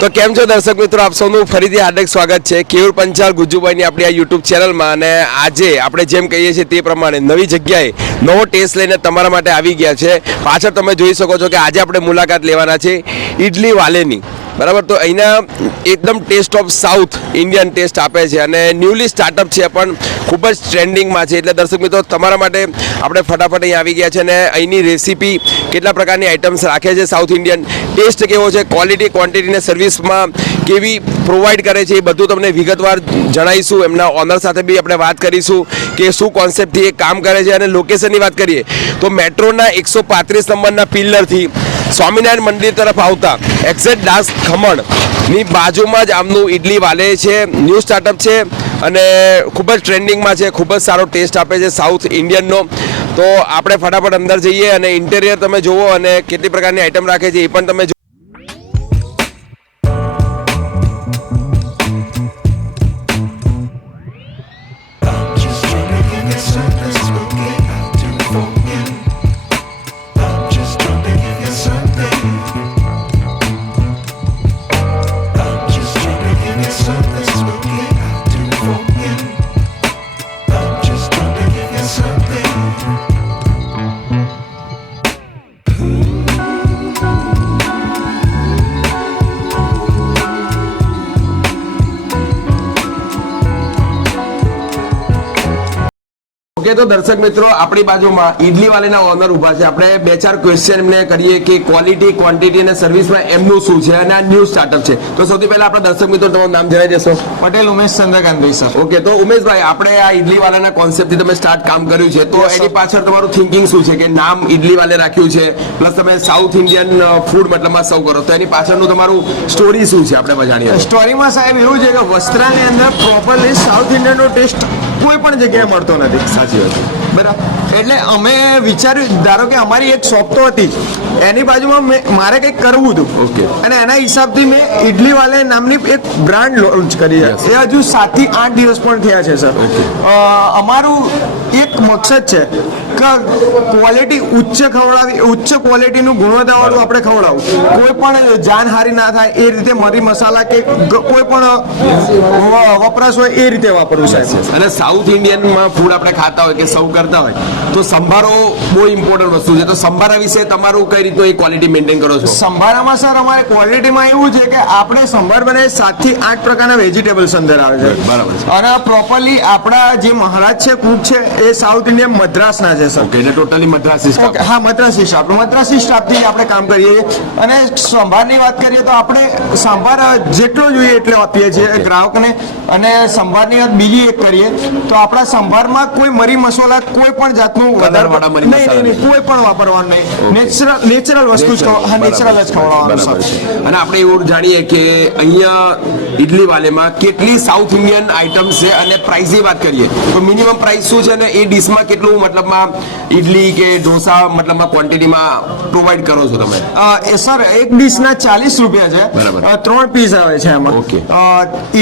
તો કેમ છો દર્શક મિત્રો, આપ સૌનું ફરીથી હાર્દિક સ્વાગત છે કેયુર પંચાલ ગુજ્જુભાઈની આપણી આ યુટ્યુબ ચેનલમાં. અને આજે આપણે જેમ કહીએ છીએ તે પ્રમાણે નવી જગ્યાએ નવો ટેસ્ટ લઈને તમારા માટે આવી ગયા છે. પાછળ તમે જોઈ શકો છો કે આજે આપણે મુલાકાત લેવાના છે ઇડલી વાલેની. બરાબર, તો અહીંના એકદમ taste of south Indian taste આપે છે અને ન્યૂલી સ્ટાર્ટઅપ છે પણ ખૂબ જ ટ્રેન્ડિંગમાં છે. એટલે દર્શક મિત્રો, તમારા માટે આપણે ફટાફટ અહીં આવી ગયા છે અને અહીંની રેસીપી, કેટલા પ્રકારની આઇટમ્સ રાખે છે, સાઉથ ઇન્ડિયન ટેસ્ટ કેવો છે, ક્વોલિટી ક્વોન્ટિટી અને સર્વિસમાં કેવી પ્રોવાઈડ કરે છે, એ બધું તમને વિગતવાર જણાવીશું. એમના ઓનર સાથે બી આપણે વાત કરીશું કે શું કોન્સેપ્ટથી એ કામ કરે છે. અને લોકેશનની વાત કરીએ તો મેટ્રોના 135 નંબરના પિલ્લરથી સ્વામિનારાયણ મંદિર તરફ આવતા એક્ઝેક્ટ દાસ ખમણની બાજુમાં જ આમનું ઇડલી વાલે છે. ન્યૂ સ્ટાર્ટઅપ છે અને ખૂબ જ ટ્રેન્ડિંગમાં છે, ખૂબ જ સારો ટેસ્ટ આપે છે સાઉથ ઇન્ડિયનનો. તો આપણે ફટાફટ અંદર જઈએ અને ઇન્ટેરિયર તમે જુઓ અને કેટલી પ્રકારની આઇટમ રાખે છે એ પણ તમે ઓકે. તો દર્શક મિત્રો, આપણી બાજુમાં ઇડલી વાલેના ઓનર ઊભા છે. આપણે બે ચાર ક્વેશ્ચન એમને કરીએ કે ક્વોલિટી ક્વોન્ટિટી અને સર્વિસમાં એમનું શું છે અને આ ન્યૂ સ્ટાર્ટઅપ છે. તો સૌથી પહેલા આપણા દર્શક મિત્રો તમારું નામ જણાવી દેશો. પટેલ ઉમેશ ચંદ્રકાંતભાઈ સર. ઓકે. તો ઉમેશભાઈ, આપણે આ ઇડલી વાલાના કોન્સેપ્ટથી તમે સ્ટાર્ટ કામ કર્યું છે, તો એની પાછળ તમારું થિંકિંગ શું છે કે નામ ઇડલી વાલે રાખ્યું છે, પ્લસ તમે સાઉથ ઇન્ડિયન ફૂડ મતલબમાં સર્વ કરો, તો એની પાછળનું તમારું સ્ટોરી શું છે આપણે જાણીએ. સ્ટોરીમાં સાહેબ એવું છે કે વસ્ત્રાની અંદર પ્રોપરલી સાઉથ ઇન્ડિયનનો ટેસ્ટ કોઈ પણ જગ્યાએ મળતો નથી. સાચી વાત છે. બરાબર, એટલે અમે વિચાર્યું, ધારો કે અમારી એક શોપ તો હતી, એની બાજુમાં મારે કંઈક કરવું હતું. ઓકે. અને એના હિસાબથી મેં ઇડલી વાલે નામની એક બ્રાન્ડ લોન્ચ કરી છે. એ હજુ 7 થી 8 દિવસ પણ થયા છે સર. અમારું એક મકસદ છે કે ક્વોલિટી ઉચ્ચ ક્વોલિટીનું ગુણવત્તાવાળું આપણે ખવડાવવું, કોઈ પણ જાનહારી ના થાય એ રીતે મરી મસાલા કે કોઈ પણ વપરાશ હોય એ રીતે વાપરવું સાહેબ. અને સાઉથ ઇન્ડિયનમાં ફૂડ આપણે ખાતા હોય કે સર્વ કરતા હોય તો સંભારો બહુ ઇમ્પોર્ટન્ટ વસ્તુ છે. તો સંભારા વિશે તમારું કઈ રીતનું એ ક્વોલિટી મેન્ટેન કરો છો? સંભારામાં સર અમારે ક્વોલિટીમાં એવું છે કે આપણે સંભાર બનાવીએ 7 થી 8 પ્રકારના વેજીટેબલ્સ અંદર આવે છે. બરાબર છે. અને પ્રોપરલી આપણા જે મહારાજ છે, કુક છે, એ સાઉથ ઇન્ડિયન મદ્રાસના છે સર. ઓકે. એટલે ટોટલી મદ્રાસી સ્ટાફ. ઓકે, હા, મદ્રાસી સ્ટાફ. મદ્રાસી સ્ટાફથી આપણે કામ કરીએ છીએ. અને સંભારની વાત કરીએ તો આપણે સંભાર જેટલો જોઈએ એટલો આપીએ છીએ ગ્રાહકને. અને સંભારની વાત બીજી એક કરીએ તો આપણા સંભારમાં કોઈ મરી મસાલા, કોઈ પણ જાતનું નહીં, કોઈ પણ વાપરવાનું નહીં. નેચરલ વસ્તુ જ નેચરલ જ ખવડાવવાનું છે. અને આપણે એવું જાણીએ કે અહીંયા ઇડલી વાલેમાં કેટલી સાઉથ ઇન્ડિયન આઇટમ્સ છે અને પ્રાઇસની વાત કરીએ તો મિનિમમ પ્રાઇસ શું છે અને એ ડિશમાં કેટલું મતલબમાં ઇડલી કે ઢોસા મતલબમાં ક્વોન્ટિટીમાં પ્રોવાઈડ કરો છો તમે? સર, એક ડિશના 40 રૂપિયા છે. બરાબર. 3 પીસ આવે છે એમાં. ઓકે.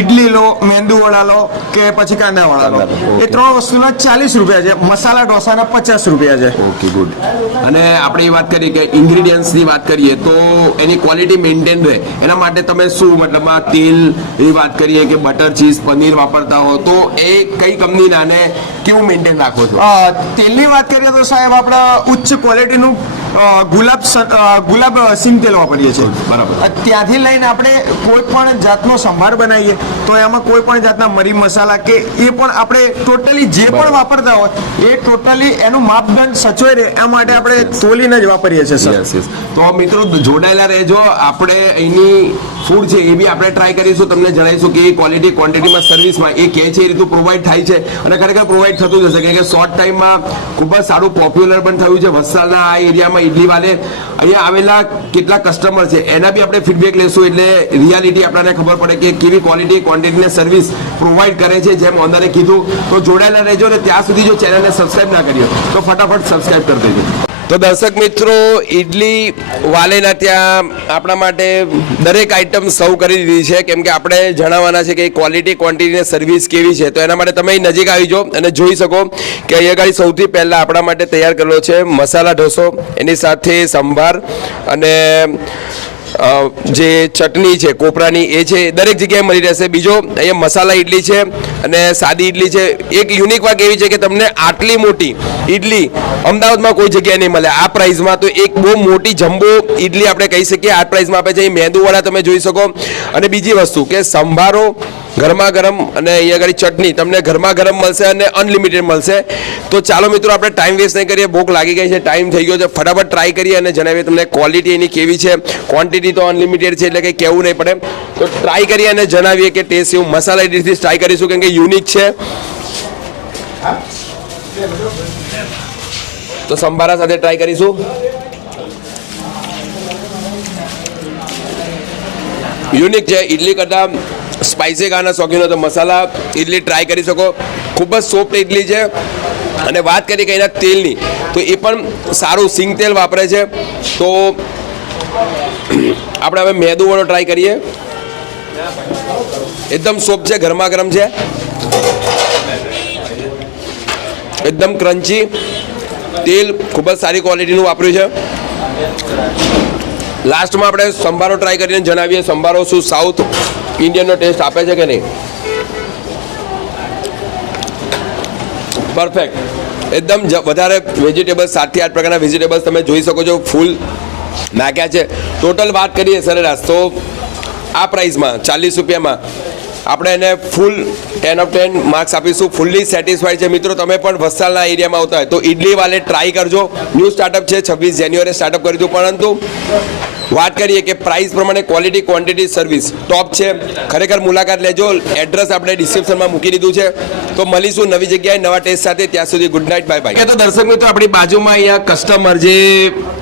ઇડલી લો, મેંદુ વડા લો કે પછી કાંદા વડા લો, એ 3 વસ્તુના 40 રૂપિયા છે. મસાલા ઢોસાના 50 રૂપિયા છે. Okay, good. અને આપણે એ વાત કરીએ કે ઇન્ગ્રેડિયન્ટ્સની વાત કરીએ તો એની ક્વોલિટી મેન્ટેન રહે એના માટે તમે શું મતલબમાં તેલ એ વાત કરીએ કે બટર, ચીઝ, પનીર વાપરતા હો તો એ કઈ કંપનીના અને કેવું મેન્ટેન રાખો છો? તેલની વાત કરીએ તો સાહેબ આપણે ઉચ્ચ ક્વોલિટીનું ગુલાબ સિંગ તેલ વાપરીએ છીએ. બરાબર. ત્યાંથી લઈને આપણે કોઈ પણ જાતનો સંભાર બનાવીએ તો એમાં કોઈ પણ જાતના મરી મસાલા કે એ પણ આપણે ટોટલી જે પણ વાપરતા હોય એ ટોટલી એનું માપદંડ સચવાઈ રહે એ માટે આપણે તોલીને જ વાપરીએ છીએ સર. તો મિત્રો જોડાયેલા રહેજો. આપણે અહીંની ફૂડ છે એ બી આપણે ટ્રાય કરીશું, તમને જણાવીશું કે એ ક્વોલિટી ક્વોન્ટિટીમાં સર્વિસમાં એ કહે છે એ રીતનું પ્રોવાઈડ થાય છે અને ખરેખર પ્રોવાઈડ થતું જશે. કારણ કે શોર્ટ ટાઈમમાં ખૂબ જ સારું પોપ્યુલર પણ થયું છે વલસાડના આ એરિયામાં ઇડલી વાલે. અહીંયા આવેલા કેટલા કસ્ટમર છે એના બી આપણે ફીડબેક લેશું એટલે રિયાલિટી આપણને ખબર પડે કે કેવી ક્વોલિટી ક્વોન્ટિટી ને સર્વિસ પ્રોવાઈડ કરે છે. જેમ ઓનરે કીધું, તો જોડાયેલા રહેજો ને ત્યાં સુધી જો ચેનલને સબસ્ક્રાઈબ ના કર્યો તો ફટાફટ સબસ્ક્રાઈબ કરી દેજો. તો દર્શક મિત્રો, ઇડલી વાલેના ત્યાં આપણા માટે દરેક આઇટમ સર્વ કરી દીધી છે, કેમ કે આપણે જણાવવાના છે કે ક્વોલિટી ક્વોન્ટિટી સર્વિસ કેવી છે. તો એના માટે તમે નજીક આવી જાઓ અને જોઈ શકો કે અહીંયા ગાડી સૌથી પહેલાં આપણા માટે તૈયાર કરેલો છે મસાલા ઢોસો, એની સાથે સંભાર અને જે ચટણી છે કોપરાની એ છે દરેક જગ્યાએ મળી રહેશે. બીજો અહીંયા મસાલા ઇડલી છે અને સાદી ઇડલી છે. એક યુનિક વાત એવી છે કે તમને આટલી મોટી ઇડલી અમદાવાદમાં કોઈ જગ્યાએ નહીં મળે આ પ્રાઇસમાં. તો એક બહુ મોટી જમ્બો ઇડલી આપણે કહી શકીએ આ પ્રાઇસમાં આપે છે. અહીં મેંદુવડા તમે જોઈ શકો. અને બીજી વસ્તુ કે સંભારો ગરમા ગરમ અને અહીંયા આગળ ચટણી તમને ગરમા ગરમ મળશે અને અનલિમિટેડ મળશે. તો ચાલો મિત્રો આપણે ટાઈમ વેસ્ટ નહીં કરીએ. ભૂખ લાગી ગઈ છે, ટાઈમ થઈ ગયો છે, ફટાફટ ટ્રાય કરીએ અને જણાવીએ તમને ક્વોલિટી એની કેવી છે. ક્વોન્ટિટી તો અનલિમિટેડ છે એટલે કંઈ કહેવું નહીં પડે. તો ટ્રાય કરીએ અને જણાવીએ કે ટેસ્ટ એવું. મસાલા ઇડલીથી ટ્રાય કરીશું કેમ કે યુનિક છે. તો સંભારા સાથે ટ્રાય કરીશું. યુનિક છે. ઇડલી કરતાં સ્પાઇસી ખાના શોખીન હોય તો મસાલા ઇડલી ટ્રાય કરી શકો. ખૂબ જ સોફ્ટ ઇડલી છે. અને વાત કરીએ કે એના તેલની તો એ પણ સારું સિંગ તેલ વાપરે છે. તો આપણે હવે મેંદુવડો ટ્રાય કરીએ. એકદમ સોફ્ટ છે, ગરમા ગરમ છે, એકદમ ક્રન્ચી. તેલ ખૂબ જ સારી ક્વોલિટીનું વાપર્યું છે. લાસ્ટમાં આપણે સંભારો ટ્રાય કરીને જણાવીએ સંભારો શું સાઉથ ઇન્ડિયનનો ટેસ્ટ આપે છે કે નહીં. પરફેક્ટ. એકદમ વધારે વેજીટેબલ્સ 7 થી 8 પ્રકારના વેજીટેબલ્સ તમે જોઈ શકો છો ફૂલ નાખ્યા છે. ટોટલ વાત કરીએ સરેરાશ તો આ પ્રાઇસમાં 40 રૂપિયામાં આપણે એને ફૂલ 10 ઓફ 10 માર્ક્સ આપીશું. ફૂલ્લી સેટિસ્ફાઈડ છે. મિત્રો તમે પણ વસ્ત્રાલના એરિયામાં આવતા હોય તો ઇડલી વાલે ટ્રાય કરજો. ન્યૂ સ્ટાર્ટઅપ છે, 26 જાન્યુઆરી સ્ટાર્ટઅપ કરી દીધું. પરંતુ વાત કરીએ કે પ્રાઇસ પ્રમાણે ક્વોલિટી ક્વોન્ટિટી સર્વિસ ટોપ છે. ખરેખર મુલાકાત લેજો. એડ્રેસ આપણે ડિસ્ક્રિપ્શનમાં મૂકી દીધું છે. તો મળીશું નવી જગ્યાએ નવા ટેસ્ટ સાથે. ત્યાં સુધી ગુડ નાઇટ, બાય બાય. તો દર્શક મિત્રો આપણી બાજુમાં અહીંયા કસ્ટમર જે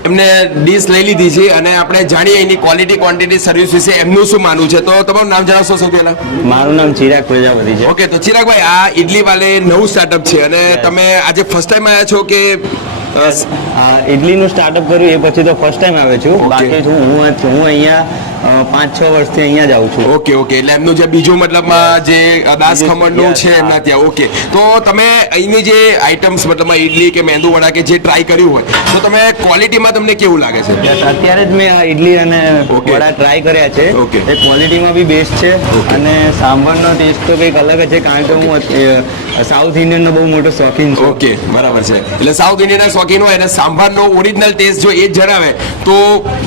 એમને ડીશ લઈ લીધી છે અને આપણે જાણીએ એની ક્વોલિટી ક્વોન્ટિટી સર્વિસ વિશે એમનું શું માનવું છે. તો તમારું નામ જણાવશો સૌથી પહેલા? મારું નામ ચિરાગ પ્રજાપતિ છે. ઓકે, તો ચિરાગભાઈ આ ઇડલી વાલે નવું સ્ટાર્ટઅપ છે અને તમે આજે ફર્સ્ટ ટાઈમ આવ્યા છો કે ઇડલીનું સ્ટાર્ટઅપ કર્યું એ પછી તો ફર્સ્ટ ટાઈમ આવે છું. Okay. બાકી હું અહીંયા 5-6 વર્ષથી અહીંયા જ આવું છું. ઓકે ઓકે એટલે એમનું જે બીજું મતલબમાં જે દાસ ખમણનું છે એમના ત્યાં. ઓકે, તો તમે અહીંની જે આઇટમ્સ મતલબમાં ઇડલી કે મેંદુ વડા કે જે ટ્રાય કર્યું હોય તો તમે ક્વોલિટીમાં તમને કેવું લાગે છે? અત્યારે જ મેં ઇડલી અને Okay. વડા ટ્રાય કર્યા છે. Okay. એ ક્વોલિટીમાં બી બેસ્ટ છે. Okay. અને સાંભારનો ટેસ્ટ તો કંઈક અલગ જ છે કારણ કે હું સાઉથ ઇન્ડિયનનો બહુ મોટો શોખીન છું. ઓકે, બરાબર છે. એટલે સાઉથ ઇન્ડિયનના શોખીન હોય અને સાંભારનો ઓરિજિનલ ટેસ્ટ જો એ જ જણાવે તો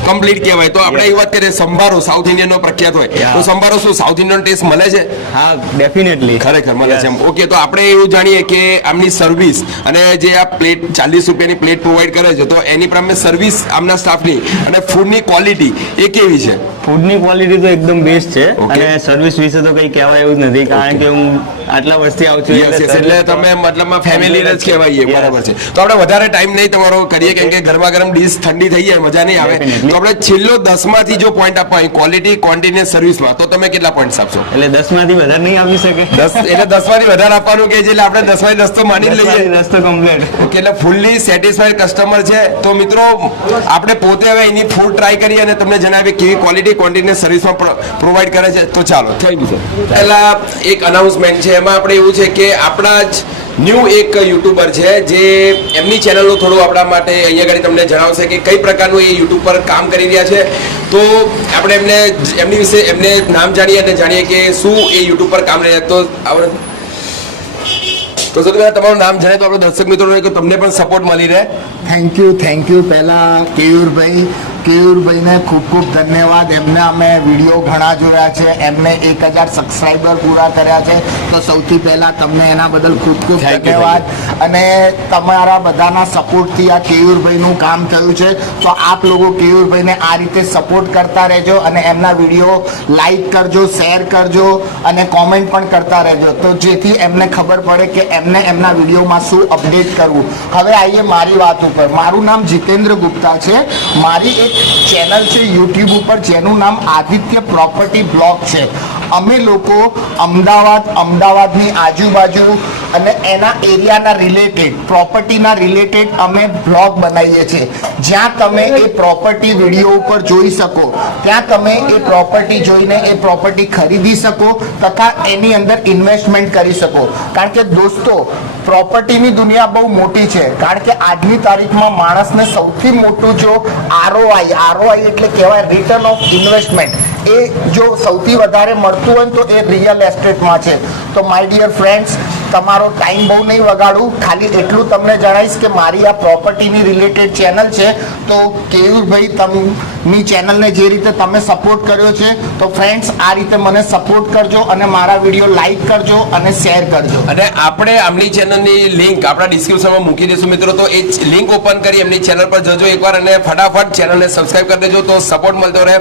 કમ્પ્લીટ કહેવાય. તો આપણે એ વાત કરીએ સંભારો સાઉથ ઇન્ડિયનનો પ્રખ્યાત હોય Yeah. તો સંભારો શું સાઉથ ઇન્ડિયન ટેસ્ટ મળે છે? હા, ડેફિનેટલી ખરેખર મળે છે. ઓકે, તો આપણે એવું જાણીએ કે આમની સર્વિસ અને જે આ પ્લેટ 40 રૂપિયાની પ્લેટ પ્રોવાઈડ કરે છે તો એની પ્રમાણે સર્વિસ આમના સ્ટાફની અને ફૂડની ક્વોલિટી એ કેવી છે? ફૂડની ક્વોલિટી તો એકદમ બેસ્ટ છે. Okay. અને સર્વિસ વિશે તો કંઈ કહેવાય એવું જ નથી કારણ કે હું આટલા વર્ષથી આવું છું. Yes, yes, એટલે તમે મતલબમાં ફેમિલી જ કહેવાય. Yes. બરાબર છે. તો આપણે વધારે ટાઈમ નહીં તમારો કરીએ કેમ કે ગરમા ગરમ ડીશ ઠંડી થઈ જાય મજા નહીં આવે. Definitely. તો આપણે છેલ્લો 10 માંથી જો પોઈન્ટ આપવા હોય ક્વોલિટી ક્વોન્ટિટી સર્વિસમાં તો તમે કેટલા પોઈન્ટ આપશો? એટલે 10 માંથી વધારે નહીં આપી શકે. 10 એટલે 10 માંથી વધારે આપવાનું કે છે એટલે આપણે 10 માંથી 10 તો માની જ લઈએ. રસ્તો કમ્પ્લીટ. ઓકે, એટલે ફૂલ્લી સેટિસ્ફાઈડ કસ્ટમર છે. તો મિત્રો આપણે પોતે હવે એની ફૂડ ટ્રાય કરીએ અને તમને જણાવીએ કેવી ક્વોલિટી ક્વોન્ટિટી સર્વિસમાં પ્રોવાઈડ કરે છે. તો ચાલો થેન્ક યુ સર. પહેલા એક અનાઉન્સમેન્ટ છે એમાં આપણે એવું છે કે આપણા જ ન્યૂ એક યુટ્યુબર છે જે એમની ચેનલનું થોડું આપણા માટે અહીંયા આગળ તમને જણાવશે કે કઈ પ્રકારનું એ યુટ્યુબ પર કામ કરી રહ્યા છે. તો આપણે એમની વિશે એમને નામ જાણીએ અને જાણીએ કે શું એ યુટ્યુબ પર કામ કરી રહ્યા. તો આપણે તો સૌથી પહેલા તમારું નામ જણાય તો આપણે દર્શક મિત્રોને કે તમને પણ સપોર્ટ મળી રહે. થેન્ક યુ પહેલાં કેયુરભાઈને ખૂબ ખૂબ ધન્યવાદ. એમને અમે વિડીયો ઘણા જોયા છે. એમને 1000 સબસ્ક્રાઈબર પૂરા કર્યા છે. તો સૌથી પહેલાં તમને એના બદલ ખૂબ ખૂબ Thank you, ધન્યવાદ. અને તમારા બધાના સપોર્ટથી આ કેયુરભાઈનું કામ થયું છે. તો આપ લોકો કેયુરભાઈને આ રીતે સપોર્ટ કરતા રહેજો અને એમના વિડીયો લાઈક કરજો, શેર કરજો અને કોમેન્ટ પણ કરતા રહેજો તો જેથી એમને ખબર પડે કે એમને એમના વિડીયોમાં શું અપડેટ કરવું. હવે આવીએ મારી વાત ઉપર. મારું નામ જીતેન્દ્ર ગુપ્તા છે. મારી એક ચેનલ છે યુટ્યુબ ઉપર જેનું નામ આદિત્ય પ્રોપર્ટી બ્લોગ છે. અમે લોકો અમદાવાદની આજુબાજુ અને એના એરિયાના રિલેટેડ પ્રોપર્ટીના રિલેટેડ અમે બ્લોગ બનાવીએ છીએ. જ્યાં તમે એ પ્રોપર્ટી વિડીયો ઉપર જોઈ શકો ત્યાં તમે એ પ્રોપર્ટી જોઈને એ પ્રોપર્ટી ખરીદી શકો તથા એની અંદર ઇન્વેસ્ટમેન્ટ કરી શકો. કારણ કે દોસ્તો પ્રોપર્ટીની દુનિયા બહુ મોટી છે. કારણ કે આજની તારીખમાં માણસને સૌથી મોટું જો ROI ROI એટલે કહેવાય રિટર્ન ઓફ ઇન્વેસ્ટમેન્ટ, એ જો સૌથી વધારે મળતું હોય ને તો એ રિયલ એસ્ટેટમાં છે. તો માય ડિયર ફ્રેન્ડ્સ, તમારો ટાઈમ બહુ નહીં વગાડું, ખાલી એટલું તમને જણાવીશ કે મારી આ પ્રોપર્ટીની રિલેટેડ ચેનલ છે. તો કેયુરભાઈ તમની ચેનલને જે રીતે તમે સપોર્ટ કર્યો છે, તો ફ્રેન્ડ્સ આ રીતે મને સપોર્ટ કરજો અને મારા વિડીયો લાઈક કરજો અને શેર કરજો. અને આપણે આમની ચેનલની લિંક આપણા ડિસ્ક્રિપ્શનમાં મૂકી દઈશું મિત્રો, તો એ લિંક ઓપન કરી એમની ચેનલ પર જજો એકવાર અને ફટાફટ ચેનલને સબસ્ક્રાઇબ કરી દેજો તો સપોર્ટ મળતો રહે.